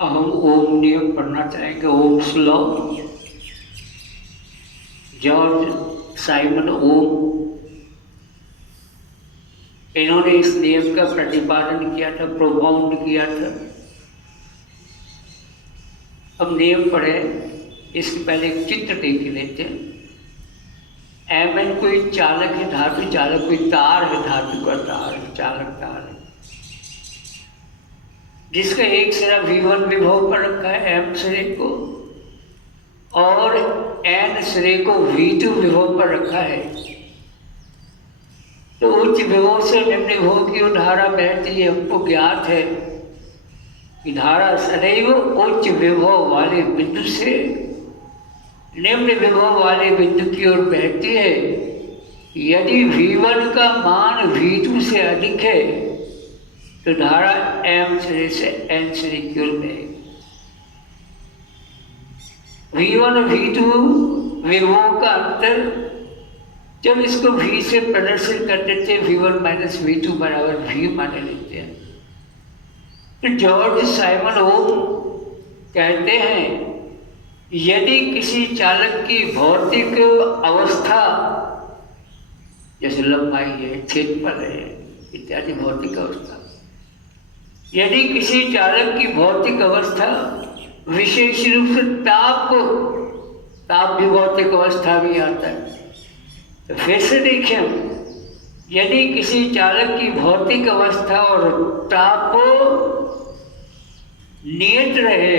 अब हम ओम नियम पढ़ना चाहेंगे। ओम लॉ, जॉर्ज साइमन ओम, इन्होंने इस नियम का प्रतिपादन किया था, प्रोपाउंड किया था। अब नियम पढ़े, इसके पहले एक चित्र देख लेते हैं। एमएन कोई चालक है, धातु चालक, कोई तार है, धातु का तार है, चालक तार है, जिसका एक सिरा V1 विभव पर रखा है एम सिरे को, और एन सिरे को V2 विभव पर रखा है। तो उच्च विभव से निम्न विभव की धारा बहती है। हमको ज्ञात है कि धारा सदैव उच्च विभव वाले बिंदु से निम्न विभव वाले बिंदु की ओर बहती है। यदि V1 का मान V2 से अधिक है तो धारा M सिरे से N सिरे की ओर बहेगी। V1 और V2 विभवों का अंतर, जब इसको V से प्रदर्शित कर देते हैं, V1 माइनस V2 बराबर V मान लेते हैं। तो जॉर्ज साइमन ओम कहते हैं, यदि किसी चालक की भौतिक अवस्था, जैसे लंबाई है, क्षेत्रफल है इत्यादि भौतिक अवस्था, यदि किसी चालक की भौतिक अवस्था विशेष रूप से ताप भी भौतिक अवस्था भी आता है। तो फिर से देखें, यदि किसी चालक की भौतिक अवस्था और ताप नियत रहे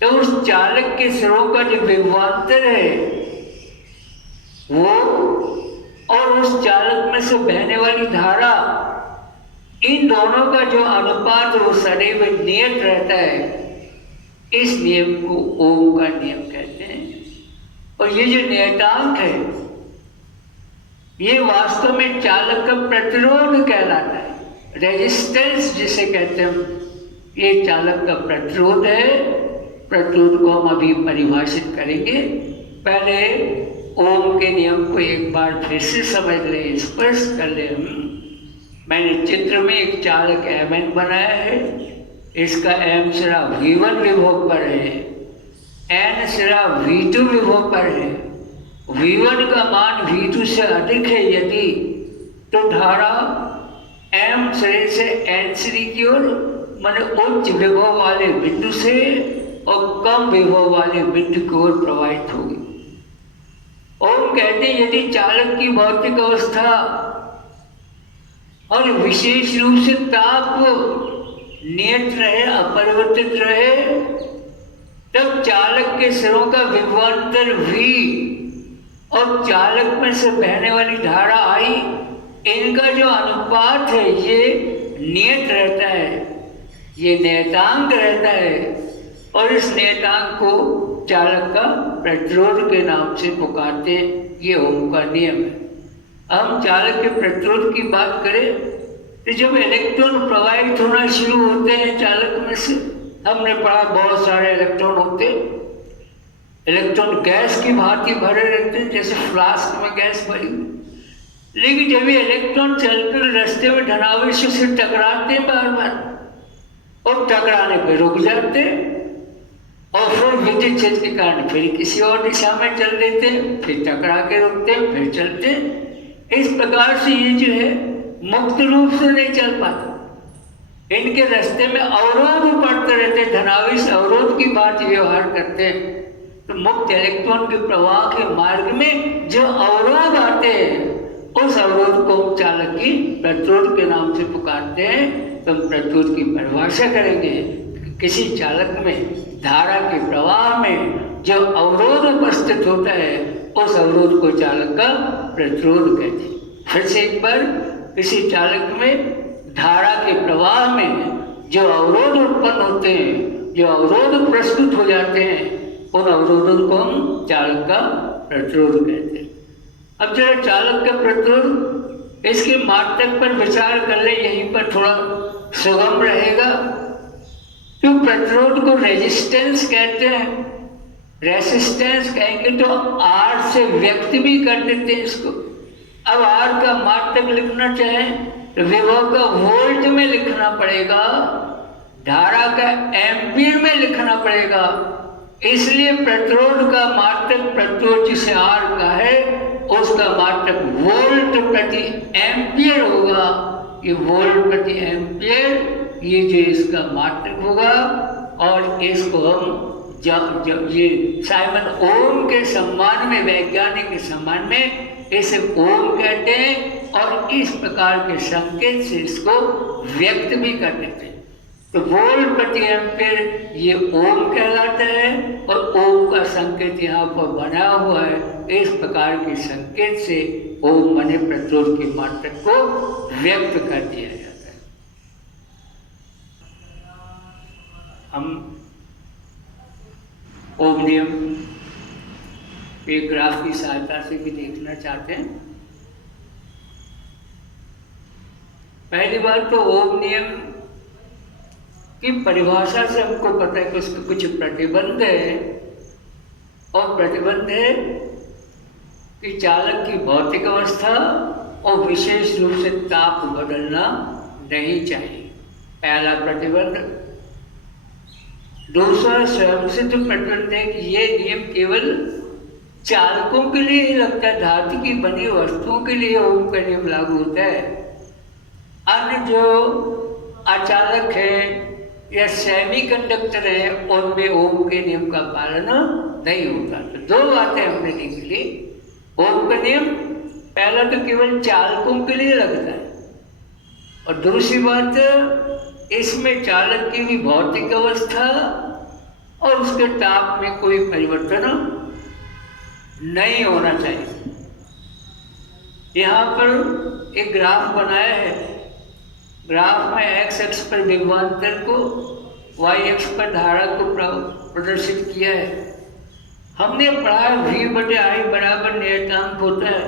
तो उस चालक के सिरों का जो विभवांतर है वो, और उस चालक में से बहने वाली धारा, इन दोनों का जो अनुपात वो सदैव नियत रहता है। इस नियम को ओम का नियम कहते हैं। और ये जो नियतांक है, ये वास्तव में चालक का प्रतिरोध कहलाता है, रेजिस्टेंस जिसे कहते हैं। ये चालक का प्रतिरोध है। प्रतिरोध को हम अभी परिभाषित करेंगे। पहले ओम के नियम को एक बार फिर से समझ लें, स्पष्ट कर लें हम। मैंने चित्र में एक चालक Mn बनाया है। इसका M सिरा V1 विभव पर है, N सिरा V2 विभव पर है। V1 का मान V2 से अधिक है यदि, तो धारा M सिरे से N सिरे की ओर, माने उच्च विभव वाले बिंदु से और कम विभव वाले बिंदु की ओर प्रवाहित होगी। ओम कहते हैं, यदि चालक की भौतिक अवस्था और विशेष रूप से ताप नियत रहे, अपरिवर्तित रहे, तब चालक के सिरों का विभवांतर V और चालक में से बहने वाली धारा I, इनका जो अनुपात है ये नियत रहता है, ये नियतांक रहता है। और इस नियतांक को चालक का प्रतिरोध के नाम से पुकारते हैं। ये ओम का नियम है। हम चालक के प्रतिरोध की बात करें तो जब इलेक्ट्रॉन प्रवाहित होना शुरू होते हैं चालक में से, हमने पढ़ा बहुत सारे इलेक्ट्रॉन होते हैं। इलेक्ट्रॉन गैस की भांति भरे रहते हैं, जैसे फ्लास्क में गैस भरी। लेकिन जब ये इलेक्ट्रॉन चलकर रास्ते में धनावेश से टकराते हैं बार बार, और टकराने पर रुक जाते हैं, और फिर विद्युत क्षेत्र के कारण फिर किसी और दिशा में चल देते हैं, फिर टकरा के रुकते हैं, फिर चलते हैं। इस प्रकार से ये जो है मुक्त रूप से नहीं चल पाता। इनके रास्ते में अवरोध पड़ते रहते, धनावेश अवरोध की बात व्यवहार करते हैं। तो मुक्त इलेक्ट्रॉन के प्रवाह के मार्ग में जो अवरोध आते हैं, उस अवरोध को हम चालक की प्रतिरोध के नाम से पुकारते हैं। तो हम प्रतिरोध की परिभाषा करेंगे। किसी चालक में धारा के प्रवाह में जो अवरोध उपस्थित होता है, उस अवरोध को चालक का प्रतिरोध कहते हैं। फिर से एक बार, किसी चालक में धारा के प्रवाह में जो अवरोध उत्पन्न होते हैं, जो अवरोध प्रस्तुत हो जाते हैं, उन अवरोधों को हम चालक का प्रतिरोध कहते हैं। अब जरा चालक का प्रतिरोध, इसके मात्रक पर विचार कर ले, यहीं पर थोड़ा सुगम रहेगा। तो प्रतिरोध को रेजिस्टेंस कहते हैं। रेजिस्टेंस कहेंगे तो R से व्यक्त भी कर देते हैं इसको। अब R का मात्रक लिखना चाहें तो विभव का वोल्ट में लिखना पड़ेगा। धारा का एम्पीयर में लिखना पड़ेगा। इसलिए प्रतिरोध का मात्रक प्रतिरोध जिसे आर का है उसका मात्रक वोल्ट प्रति एम्पियर होगा। ये वोल्ट प्रति एम्पियर ये जो इसका मात्रक होगा, और इसको हम जब ये साइमन ओम के सम्मान में, वैज्ञानिक के सम्मान में इसे ओम कहते हैं, और इस प्रकार के संकेत से इसको व्यक्त भी कर देते हैं। तो वोल्ट प्रति एम्पियर ये ओम कहलाता है, और ओम का संकेत यहाँ पर बना हुआ है। इस प्रकार के संकेत से ओम माने प्रतिरोध की मात्रा को व्यक्त कर दिया जाता है। हम ओम नियम एक ग्राफ की सहायता से भी देखना चाहते हैं। पहली बात तो ओम नियम की परिभाषा से हमको पता है कि उसके कुछ प्रतिबंध है, और प्रतिबंध है कि चालक की भौतिक अवस्था और विशेष रूप से ताप बदलना नहीं चाहिए, पहला प्रतिबंध। दूसरा स्वयं सिद्ध प्रतिबंध है कि ये नियम केवल चालकों के लिए ही लगता है, धातु की बनी वस्तुओं के लिए ओम का नियम लागू होता है। अन्य जो अचालक है या सेमीकंडक्टर है उनमें ओम के नियम का पालन नहीं होता। तो दो बातें हमने देख ली। ओम का नियम पहला तो केवल चालकों के लिए लगता है, और दूसरी बात इसमें चालक की भी भौतिक अवस्था और उसके ताप में कोई परिवर्तन नहीं होना चाहिए। यहाँ पर एक ग्राफ बनाया है। ग्राफ में एक्स अक्ष पर विभवांतर को, वाई अक्ष पर धारा को प्रदर्शित किया है। हमने पढ़ा V बटे I बराबर नियतांक होता है।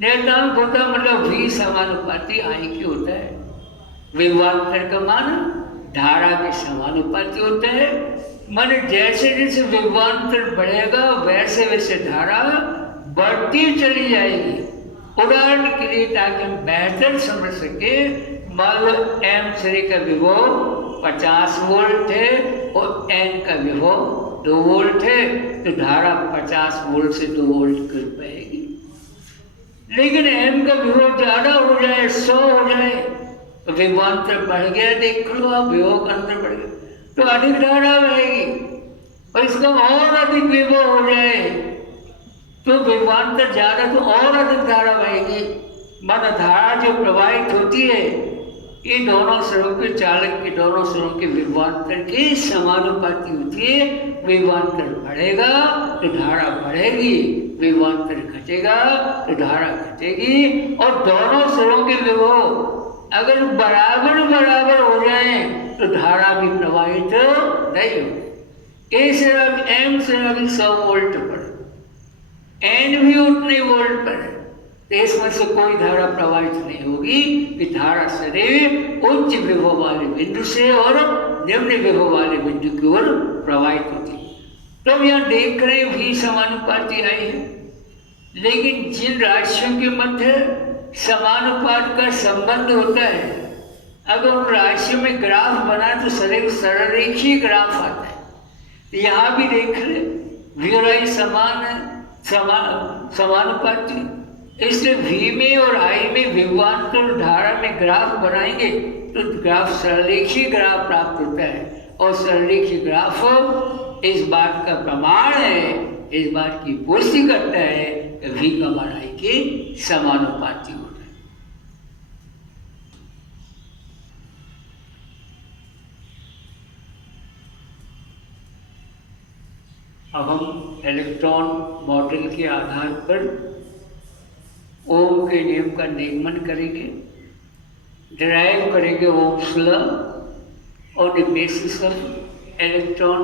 नियतांक होता है मतलब V समानुपाती I के होता है। विभवांतर का मान धारा के समानुपाती होता है। माने जैसे जैसे विभवांतर बढ़ेगा वैसे वैसे धारा बढ़ती चली जाएगी। उदाहरण के लिए ताकि हम बेहतर समझ सके, मान लो M3 का विभव 50 वोल्ट है और N का विभव 2 वोल्ट है, तो धारा 50 वोल्ट से 2 वोल्ट गिर पाएगी। लेकिन M का विभव ज़्यादा हो जाए, 100 हो जाए, तो विभवांतर बढ़ गया, देख लो आप, विभव का अंतर बढ़ गया तो अधिक धारा बहेगी। और इसका और अधिक विभव हो जाए तो विभवांतर ज़्यादा, तो और अधिक धारा बहेगी। माना धारा जो प्रवाहित होती है ये दोनों सिरों के, चालक के दोनों सिरों के विभवांतर की समानुपाती होती है। विभवांतर बढ़ेगा तो धारा बढ़ेगी, विभवांतर घटेगा तो धारा घटेगी। और दोनों सिरों के विभव अगर बराबर बराबर हो जाए तो धारा भी प्रवाहित नहीं होगी। ए से M से 100 वोल्ट पर, N भी उतने वोल्ट पर है, तो इसमें से कोई धारा प्रवाहित नहीं होगी। कि धारा सदैव उच्च विभव वाले बिंदु से और निम्न विभव वाले बिंदु की ओर प्रवाहित होती है। तो हम यहाँ देख रहे हैं V समानुपाती I है, लेकिन जिन राशियों के मध्य समानुपात का संबंध होता है, अगर उन राशियों में ग्राफ बना तो सरलरेखीय ग्राफ आता है। तो यहाँ भी देख ले V और I समानुपाती, इसलिए V में और I में विभवांतर और धारा में ग्राफ बनाएंगे तो ग्राफ सरलरेखीय ग्राफ प्राप्त होता है। और सरलरेखीय ग्राफ इस बात का प्रमाण है, इस बात की पुष्टि करता है कि V का मान I के समानुपाती होता है। अब हम इलेक्ट्रॉन मॉडल के आधार पर ओम के नियम का निगमन करेंगे, डिराइव करेंगे Ohm's law on the basis of electron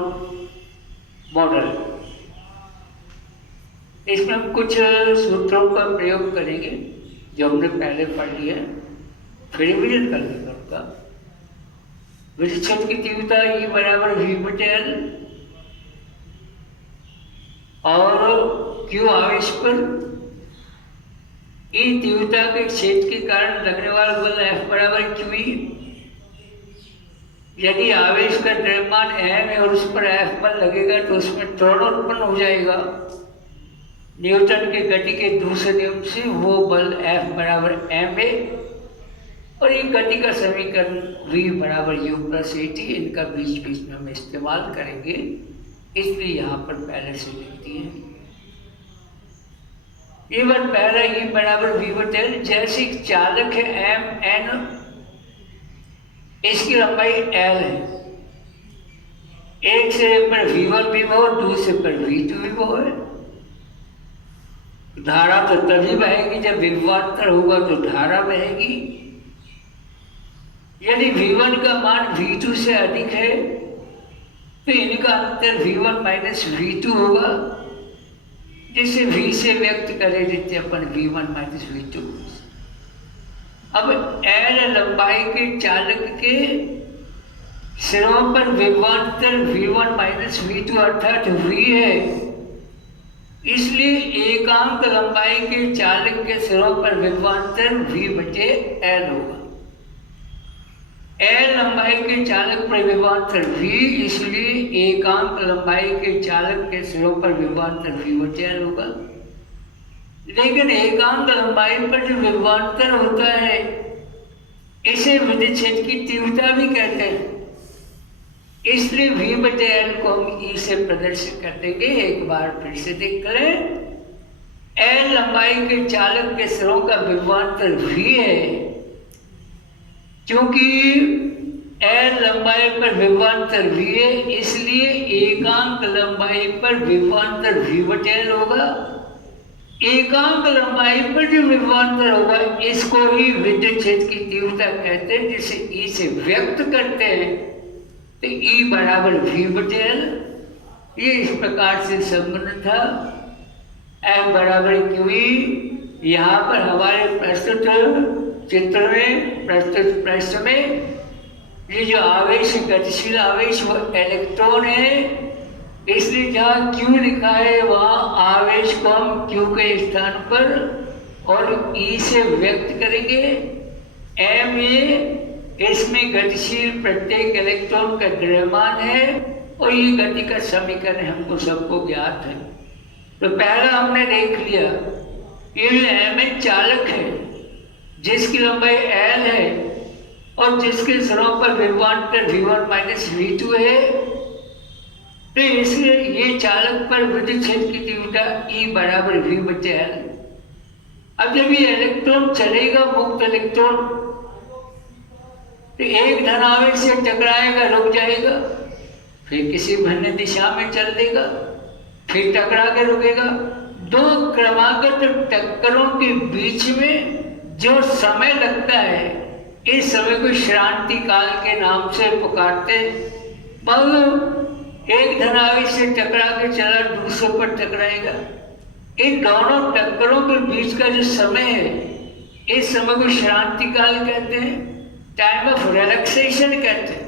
model. इसमें हम कुछ सूत्रों का प्रयोग करेंगे जो हमने पहले पढ़ लिया, फिर रिवीजन कर लेंगे उनका। विद्युत की तीव्रता E बराबर V बटे L और Q आवेश पर E तीव्रता के क्षेत्र के कारण लगने वाला बल F बराबर QE। यदि आवेश का द्रव्यमान m है और उस पर F बल लगेगा तो उसमें त्वरण उत्पन्न हो जाएगा। न्यूटन के गति के दूसरे नियम से वो बल F बराबर m है और ये गति का समीकरण v बराबर u प्लस at, इनका बीच बीच में हम इस्तेमाल करेंगे, इसलिए यहाँ पर पहले से लिख दिए। ये बार पहला ही बराबर v बटे l। जैसे चालक है m n, इसकी लंबाई l है, एक सिरे पर v1 विभव, दूसरे पर v2 विभव है। धारा तो तभी बहेगी जब विभवांतर होगा तो धारा बहेगी। यदि v1 का मान v2 से अधिक है तो इनका अंतर v1 माइनस v2 होगा, जिसे v से व्यक्त करे देते अपन v1 माइनस v2। अब L लंबाई के चालक के सिरों पर विभवांतर v1 माइनस v2 अर्थात v है, इसलिए एकांक लंबाई के चालक के सिरों पर विभवांतर v बटे L होगा। L लंबाई के चालक पर विभवांतर v, इसलिए एकांक लंबाई के चालक के सिरों पर विभवांतर v बटे L होगा। लेकिन एकांक लंबाई पर जो विभवांतर होता है इसे विद्युत क्षेत्र की तीव्रता भी कहते हैं, इसलिए v बटे L को हम E से प्रदर्शित कर देंगे। एक बार फिर से देख लें, L लंबाई के चालक के सिरों का विभवांतर v है, क्योंकि L लंबाई पर विभवांतर v है, इसलिए एकांक लंबाई पर विभवांतर v बटे L होगा। एकांक लंबाई पर जो विभवांतर होगा इसको ही विद्युत क्षेत्र की तीव्रता कहते हैं, जिसे E से व्यक्त करते हैं। तो E बराबर v बटे L, ये इस प्रकार से संबंध था। F बराबर QE। यहाँ पर हमारे प्रस्तुत चित्र में, प्रस्तुत प्रश्न में ये जो आवेश, गतिशील आवेश, वो इलेक्ट्रॉन है, इसलिए जहाँ Q लिखा है वहाँ आवेश को हम Q के स्थान पर और E से व्यक्त करेंगे। M ये इसमें गतिशील प्रत्येक इलेक्ट्रॉन का द्रव्यमान है और ये गति का समीकरण हमको सबको ज्ञात है। तो पहला हमने देख लिया, ये जो M चालक है जिसकी लंबाई L है और जिसके सिरों पर विभवांतर v1 माइनस v2 है, तो इसलिए ये चालक पर विद्युत क्षेत्र की तीव्रता E बराबर v बटे L। अब जब ये इलेक्ट्रॉन चलेगा, मुक्त इलेक्ट्रॉन, तो एक धनावेश से टकराएगा, रुक जाएगा, फिर किसी भिन्न दिशा में चल देगा, फिर टकरा के रुकेगा। दो क्रमागत टक्करों के बीच में जो समय लगता है, इस समय को श्रांति काल के नाम से पुकारते हैं। एक धनावेश से टकरा के चला, दूसरे पर टकराएगा, इन दोनों टक्करों के बीच का जो समय है, इस समय को श्रांति काल कहते हैं, टाइम ऑफ रिलैक्सेशन कहते हैं।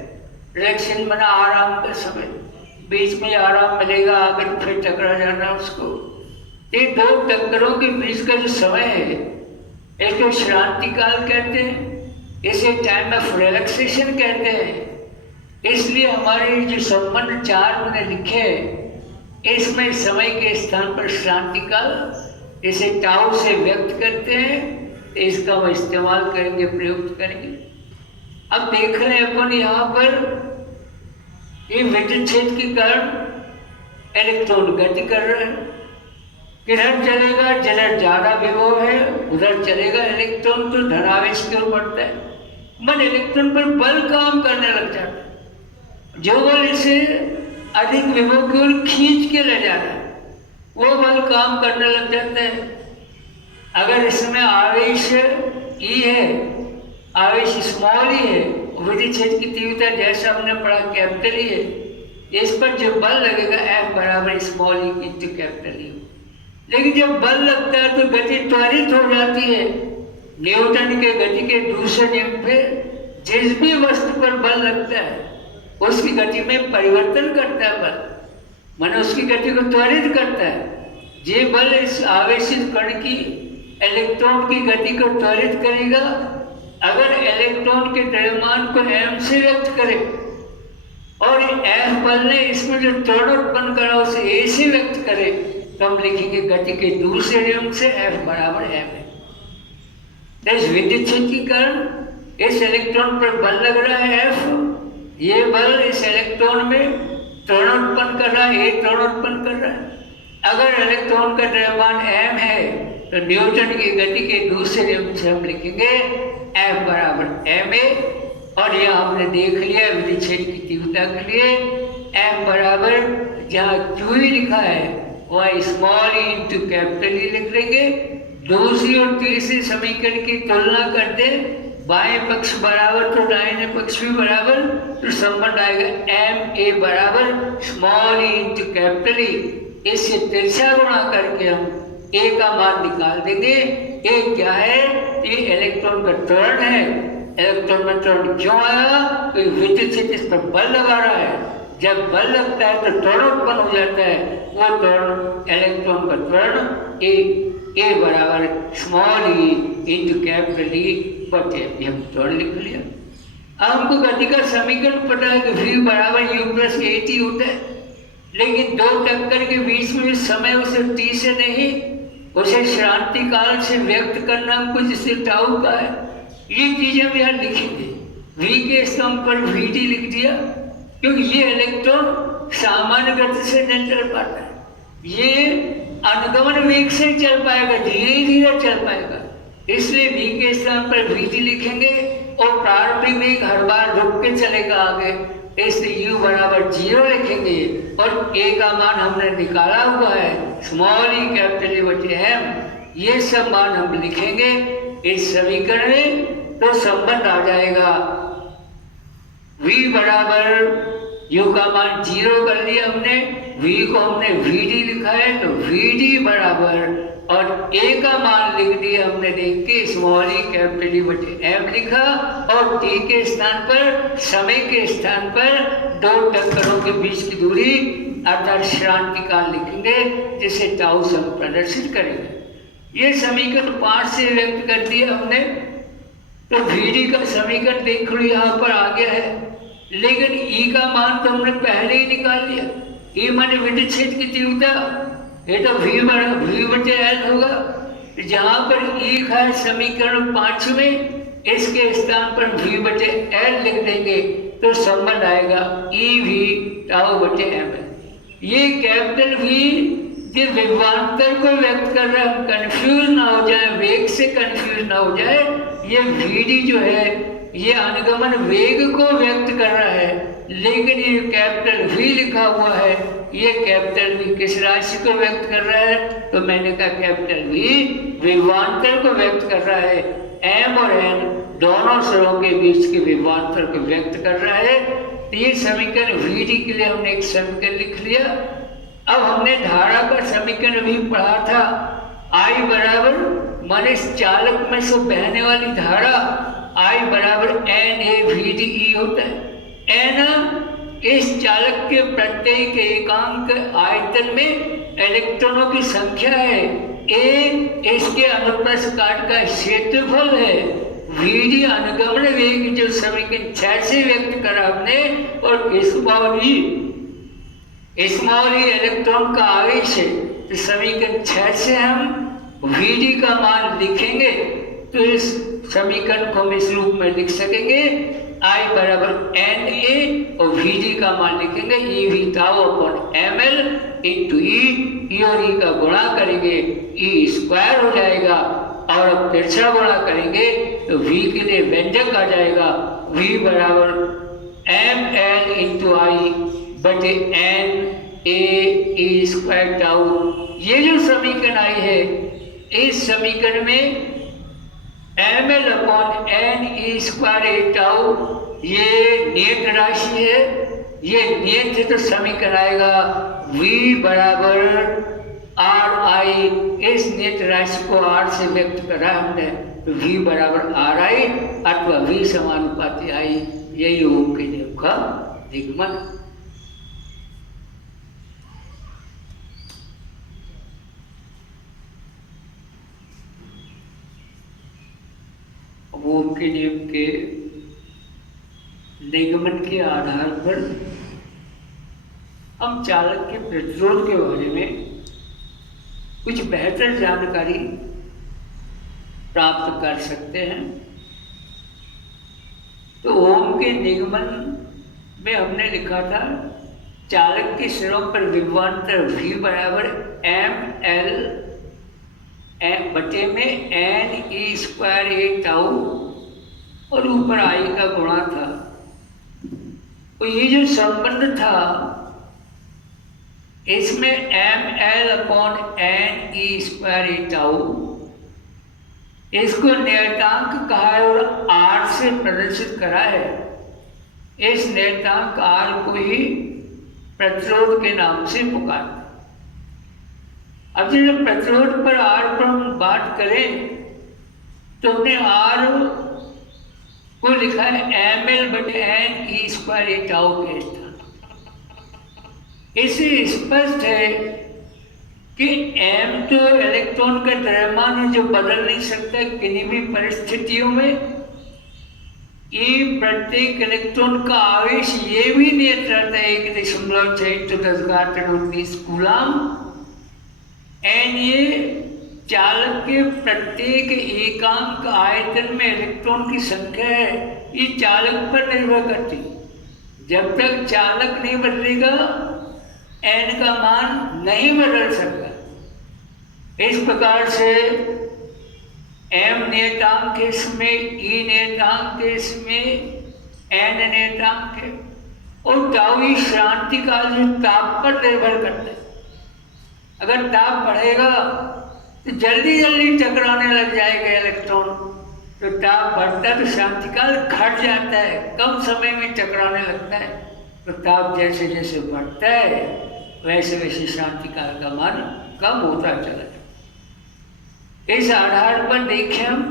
रिलैक्सेशन बना आराम का समय, बीच में आराम मिलेगा, आगे फिर टकरा जाना उसको। ये दो टक्करों के बीच का जो समय है इसको श्रांति काल कहते हैं, इसे टाइम ऑफ रिलैक्सेशन कहते हैं। इसलिए हमारे जो संबंध 4 मैंने लिखे इसमें समय के स्थान पर श्रांति काल, इसे टाउ से व्यक्त करते हैं, तो इसका हम इस्तेमाल करेंगे, प्रयुक्त करेंगे। अब देख रहे हैं अपन यहाँ पर ये विद्युत क्षेत्र के कारण इलेक्ट्रॉन गति कर रहे हैं। किधर चलेगा, जिधर ज्यादा विभव है उधर चलेगा इलेक्ट्रॉन, तो धनावेश की ओर बढ़ता है। मन इलेक्ट्रॉन पर बल काम करने लग जाता है, जो बल इसे अधिक विभव की ओर खींच के ले जा रहा है, वो बल काम करने लग जाता है। अगर इसमें आवेश E है, आवेश स्मॉल ही है, विद्युत क्षेत्र की तीव्रता जैसा हमने पढ़ा कैपिटल ही है, इस पर जो बल लगेगा F बराबर small E into capital E. लेकिन जब बल लगता है तो गति त्वरित हो जाती है। न्यूटन के गति के दूसरे नियम पे जिस भी वस्तु पर बल लगता है उसकी गति में परिवर्तन करता है बल, माने उसकी गति को त्वरित करता है। ये बल इस आवेशित कण की, इलेक्ट्रॉन की गति को त्वरित करेगा। अगर इलेक्ट्रॉन के द्रव्यमान को m से व्यक्त करें और एफ बल ने इसमें जो त्वरण उत्पन्न करा उसे ए से व्यक्त करे, तो हम लिखेंगे गति के दूसरे नियम से एफ बराबर एम है। विद्युत क्षेत्र के कारण इस इलेक्ट्रॉन पर बल लग रहा है एफ, ये बल इस इलेक्ट्रॉन में त्वरण उत्पन्न कर रहा है, ए त्वरण उत्पन्न कर रहा है। अगर इलेक्ट्रॉन का द्रव्यमान एम है तो न्यूटन की गति के दूसरे नियम से हम लिखेंगे एफ बराबर एम ए। और यह हमने देख लिया विद्युत क्षेत्र की तीव्रता के लिए एफ बराबर जहाँ क्यू लिखा है वह small E into capital E लिख लेंगे। दूसरी और तीसरी समीकरण की तुलना करते बाएं पक्ष बराबर तो दाहिने पक्ष भी बराबर, तो संबंध आएगा एम ए बराबर small E into capital E. इससे तिरछा गुणा करके हम ए का मान निकाल देंगे। ए क्या है? ये इलेक्ट्रॉन का त्वरण है। इलेक्ट्रॉन में त्वरण क्यों आया? तो विद्युत क्षेत्र इस पर बल लगा रहा है। जब बल लगता है तो त्वरण उत्पन्न हो जाता है। वो त्वरण इलेक्ट्रॉन का त्वरण ए बराबर small E into capital E बटे हम त्वरण लिख लिया। अब हमको गति का समीकरण पता है कि v बराबर u प्लस ए टी होता है, लेकिन दो टक्कर के बीच में जो समय उसे t से नहीं, उसे श्रांति काल से व्यक्त करना हमको, जिससे टाउ का है। ये चीजें हम यहाँ लिखेंगे। v के स्थान पर vd लिख दिया, क्योंकि ये इलेक्ट्रॉन सामान्य गति से नहीं चल पाता है, ये अनुगमन वेग से चल पाएगा, धीरे धीरे चल पाएगा। इसलिए v के स्थान पर vd लिखेंगे और प्रारंभिक वेग हर बार रुक के चलेगा आगे, इसलिए u बराबर 0 लिखेंगे। और a का मान हमने निकाला हुआ है स्मॉल ई कैपिटल ए बटे एम। ये सब मान हम लिखेंगे इस समीकरण में, तो संबंध आ जाएगा v बराबर u का मान 0 कर लिया हमने, v को हमने vd लिखा है तो vd बराबर, और a का मान लिख दिया हमने देख के स्मॉल ई कैपिटल ई बटे एम लिखा, और t के स्थान पर, समय के स्थान पर दो टक्करों के बीच की दूरी अर्थात श्रांति काल लिखेंगे, जिसे टाउ से हम प्रदर्शित करेंगे। ये समीकरण 5 से व्यक्त कर दिया हमने। तो vd का समीकरण देख लो यहाँ पर आ गया है, लेकिन e का मान तो हमने पहले ही निकाल लिया। e माने विद्युत क्षेत्र की तीव्रता, ये तो v बटे एल होगा। जहाँ पर e है समीकरण 5 में, इसके स्थान पर v बटे एल लिख देंगे, तो संबंध आएगा e v टाउ बटे एम एल। ये कैपिटल v जो विभवांतर को व्यक्त कर रहा है, हम कंफ्यूज ना हो जाए, वेग से कंफ्यूज ना हो जाए। ये vd जो है ये अनुगमन वेग को व्यक्त कर रहा है, लेकिन ये कैपिटल v लिखा हुआ है, ये कैपिटल v किस राशि को व्यक्त कर रहा है? तो मैंने कहा कैपिटल v विभवांतर को व्यक्त कर रहा है। m और n दोनों स्वरों के बीच के विभवांतर को व्यक्त कर रहा है। तो ये समीकरण vd के लिए हमने एक समीकरण लिख लिया। अब हमने धारा का समीकरण भी पढ़ा था। I बराबर माने इस चालक में से बहने वाली धारा, I बराबर n a v d e होता है। n इस चालक के प्रत्येक एकांक आयतन में इलेक्ट्रॉनों की संख्या है, a इसके अनुप्रस्थ काट का क्षेत्रफल है, vd अनुगमन वेग जो समीकरण 6 से व्यक्त करा हमने, और स्मॉल ई इलेक्ट्रॉन का आवेश है। तो समीकरण 6 से हम vd का मान लिखेंगे, तो इस समीकरण को हम इस रूप में लिख सकेंगे I बराबर एन ए और vd का मान लिखेंगे e v tau upon m l into e और ई का गुणा करेंगे e स्क्वायर हो जाएगा, और अब तिरछा गुणा करेंगे तो v के लिए व्यंजक आ जाएगा v बराबर एम एल इंटू आई बटे एन ए स्क्वायर टाउ। ये जो समीकरण आई है, इस समीकरण में m l upon n e square a tau ये नियत राशि है। ये नियत है तो समीकरण आएगा v बराबर आर आई। इस नियत राशि को r से व्यक्त करा हमने, तो v बराबर आर आई अथवा v समानुपाती आई। यही ओम के नियम का दिग्गमन। ओम के नियम के निगमन के आधार पर हम चालक के प्रतिरोध के बारे में कुछ बेहतर जानकारी प्राप्त कर सकते हैं। तो ओम के निगमन में हमने लिखा था चालक के सिरों पर विभवांतर V बराबर ml बटे में n(e²a टाउ और ऊपर I का गुणा था। तो ये जो संबंध था इसमें ml/n(e²a टाउ इसको नियतांक कहा है और R से प्रदर्शित करा है। इस नियतांक R को ही प्रतिरोध के नाम से पुकारते। अब जब प्रतिरोध पर R पर हम बात करें तो हमने R को लिखा है ml/n(e²a टाउ के स्थान। इससे स्पष्ट है कि m तो इलेक्ट्रॉन का द्रव्यमान है जो बदल नहीं सकता किन्हीं भी परिस्थितियों में। E प्रत्येक इलेक्ट्रॉन का आवेश ये भी नियत रहता है 1.6 × 10⁻³ कूलाम। n ये चालक के प्रत्येक एकांक आयतन में इलेक्ट्रॉन की संख्या है, ये चालक पर निर्भर करती। जब तक चालक नहीं बदलेगा n का मान नहीं बदल सकता। इस प्रकार से m नियतांक इसमें, E नियतांक इसमें, n नियतांक है और टाउ ही श्रांति काल जो ताप पर निर्भर करता है। अगर ताप बढ़ेगा तो जल्दी जल्दी टकराने लग जाएगा इलेक्ट्रॉन। तो ताप बढ़ता है तो शांति काल घट जाता है, कम समय में टकराने लगता है। तो ताप जैसे जैसे बढ़ता है वैसे वैसे शांति काल का मान कम होता चला जाता। इस आधार पर देखें हम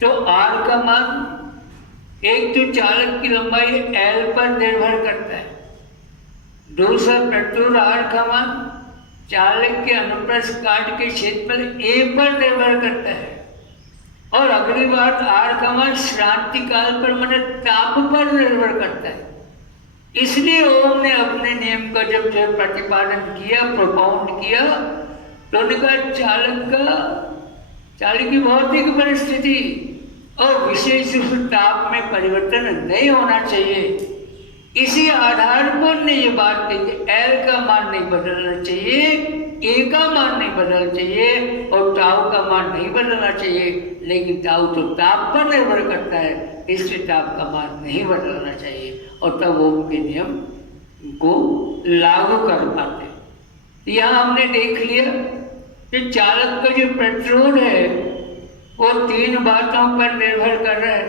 तो R का मान एक तो चालक की लंबाई L पर निर्भर करता है, दूसरा प्रतिरोध R का मान चालक के अनुप्रस्थ काट के क्षेत्रफल A पर निर्भर करता है और अगली बात R का मान श्रांति काल पर माने ताप पर निर्भर करता है। इसलिए ओम ने अपने नियम का जब प्रतिपादन किया, प्रोपाउंड किया तो उनका चालक की भौतिक परिस्थिति और विशेष रूप से ताप में परिवर्तन नहीं होना चाहिए। इसी आधार पर ने ये बात कही कि L का मान नहीं बदलना चाहिए, A का मान नहीं बदलना चाहिए और टाउ का मान नहीं बदलना चाहिए। लेकिन टाउ तो ताप पर निर्भर करता है, इसलिए ताप का मान नहीं बदलना चाहिए और तब ओम के नियम को लागू कर पाते। यहाँ हमने देख लिया कि चालक का जो प्रतिरोध है वो तीन बातों पर निर्भर कर रहा है,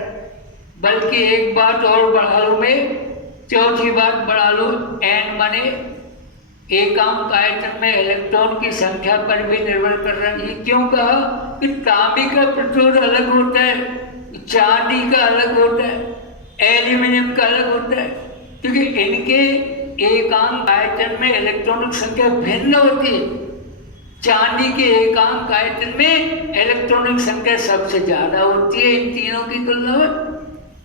बल्कि एक बात और बढ़ा लो में, चौथी बात बढ़ा लो n माने एकांक आयतन में इलेक्ट्रॉन की संख्या पर भी निर्भर कर रहा है। ये क्यों कहा कि तांबे का प्रतिरोध अलग होता है, चांदी का अलग होता है, एल्यूमिनियम का अलग होता है, क्योंकि इनके एकांक आयतन में इलेक्ट्रॉनों की संख्या भिन्न होती है। चांदी के एकांक आयतन में इलेक्ट्रॉनों की संख्या सबसे ज्यादा होती है इन तीनों की तुलना में।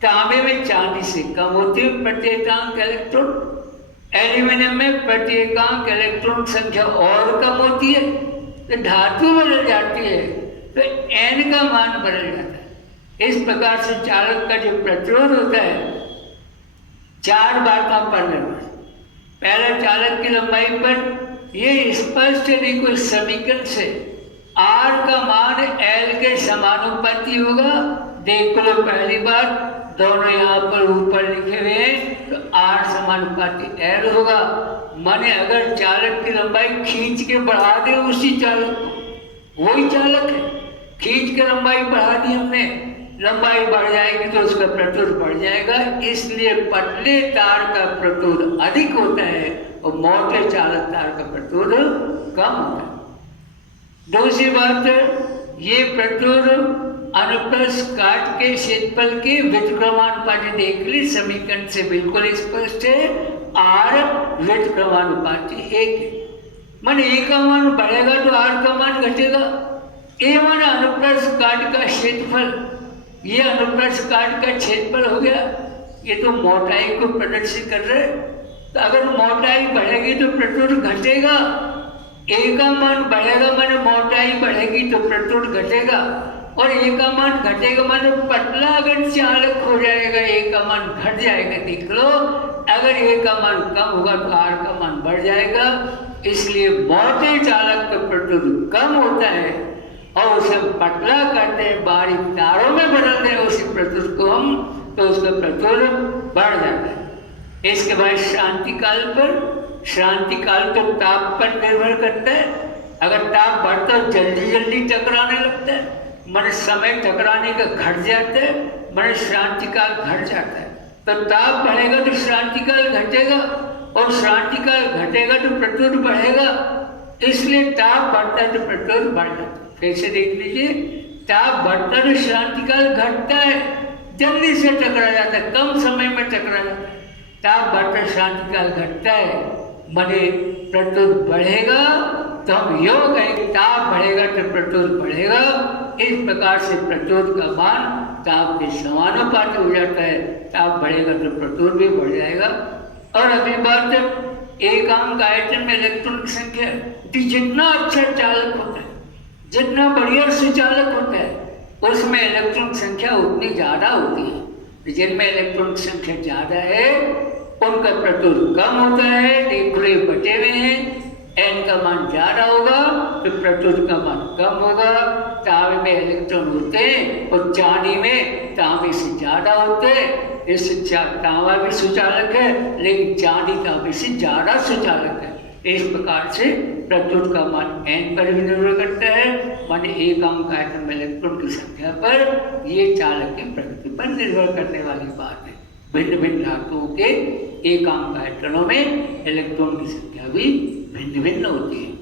तांबे में चांदी से कम होती है प्रत्येकांक इलेक्ट्रॉन, एल्यूमिनियम में प्रत्येकांक इलेक्ट्रॉन संख्या और कम होती है। तो धातु बदल जाती है तो n का मान बदल जाता है। इस प्रकार से चालक का जो प्रतिरोध होता है चार बातों पर निर्भर। पहला चालक की लंबाई पर ये स्पष्ट है नहीं कोई समीकरण से R का मान L के समानुपाती होगा। देख लो पहली बात, दोनों यहाँ पर ऊपर लिखे हुए हैं तो R समानुपाती L होगा। माने अगर चालक की लंबाई खींच के बढ़ा दे उसी चालक को, वही चालक है, खींच के लंबाई बढ़ा दी हमने, लंबाई बढ़ जाएगी तो उसका प्रतिरोध बढ़ जाएगा। इसलिए पतले तार का प्रतिरोध अधिक होता है और मोटे चालक तार का प्रतिरोध कम होता है। दूसरी बात, ये प्रतिरोध अनुप्रस्थ काट के क्षेत्रफल के व्युत्क्रमानुपाती देख ली, समीकरण से बिल्कुल स्पष्ट है। R व्युत्क्रमानुपाती 1 मान A का मान बढ़ेगा तो R का मान घटेगा। A मान अनुप्रस्थ काट का क्षेत्रफल, ये अनुप्रस्थ काट का क्षेत्रफल हो गया, ये तो मोटाई को प्रदर्शित कर रहे। तो अगर मोटाई बढ़ेगी तो प्रचुर घटेगा, ए का मान बढ़ेगा माने मोटाई बढ़ेगी तो प्रचुर घटेगा, और ए का मान घटेगा माने पतला अगर चालक हो जाएगा, ए का मान घट जाएगा। देख लो, अगर ए का मान कम होगा तो आर का मान बढ़ जाएगा। इसलिए मोटे चालक का प्रचुर कम होता है और उसे पतला करते हैं, बारीक तारों में बदलते हैं उसी प्रचुर को हम, तो उसका प्रचुर बढ़ जाता है। इसके बाद शांति काल पर, शांति काल तो ताप पर निर्भर करता है। अगर ताप बढ़ता है जल्दी जल्दी टकराने लगता है, मन समय टकराने का घट जाता है, मन शांति काल घट जाता है। तो ताप बढ़ेगा तो शांति काल घटेगा, और शांति काल घटेगा तो प्रचुर बढ़ेगा। इसलिए ताप बढ़ता है तो प्रचुर बढ़ जाता है। कैसे देख लीजिए, ताप बढ़ता है तो शांति काल घटता है, जल्दी से टकरा जाता है, कम समय में टकरा जाता है। ताप बढ़ता है शांति काल घटता है, माने प्रचुर बढ़ेगा। तो हम योग है, ताप बढ़ेगा तो प्रचुर बढ़ेगा। इस प्रकार से प्रचुर का मान ताप के समानुपाती हो जाता है। ताप बढ़ेगा तो प्रचुर भी बढ़ जाएगा। और अगली बात, एक अंक आयतन में इलेक्ट्रॉन की संख्या, जितना अच्छा चालक होता है, जितना बढ़िया सुचालक होता है, उसमें इलेक्ट्रॉन की संख्या उतनी ज़्यादा होती है। जिनमें इलेक्ट्रॉन की संख्या ज़्यादा है उनका प्रचुर कम होता है, खुले बटे हुए हैं। एन का मान ज़्यादा होगा तो प्रचुर का मान कम होगा। तांबे में इलेक्ट्रॉन होते हैं और चांदी में तांबे से ज़्यादा होते हैं। इससे तांबा भी सुचालक है, लेकिन चांदी तांबे से ज़्यादा सुचालक है। इस प्रकार से प्रचुर का मान एन पर भी निर्भर करता है, माने एक अंक आयतन में इलेक्ट्रॉन की संख्या पर। ये चालक की प्रकृति पर निर्भर करने वाली बात है। भिन्न भिन्न धातुओं के एक अंक आयतनों में इलेक्ट्रॉन की संख्या भी भिन्न भिन्न होती है।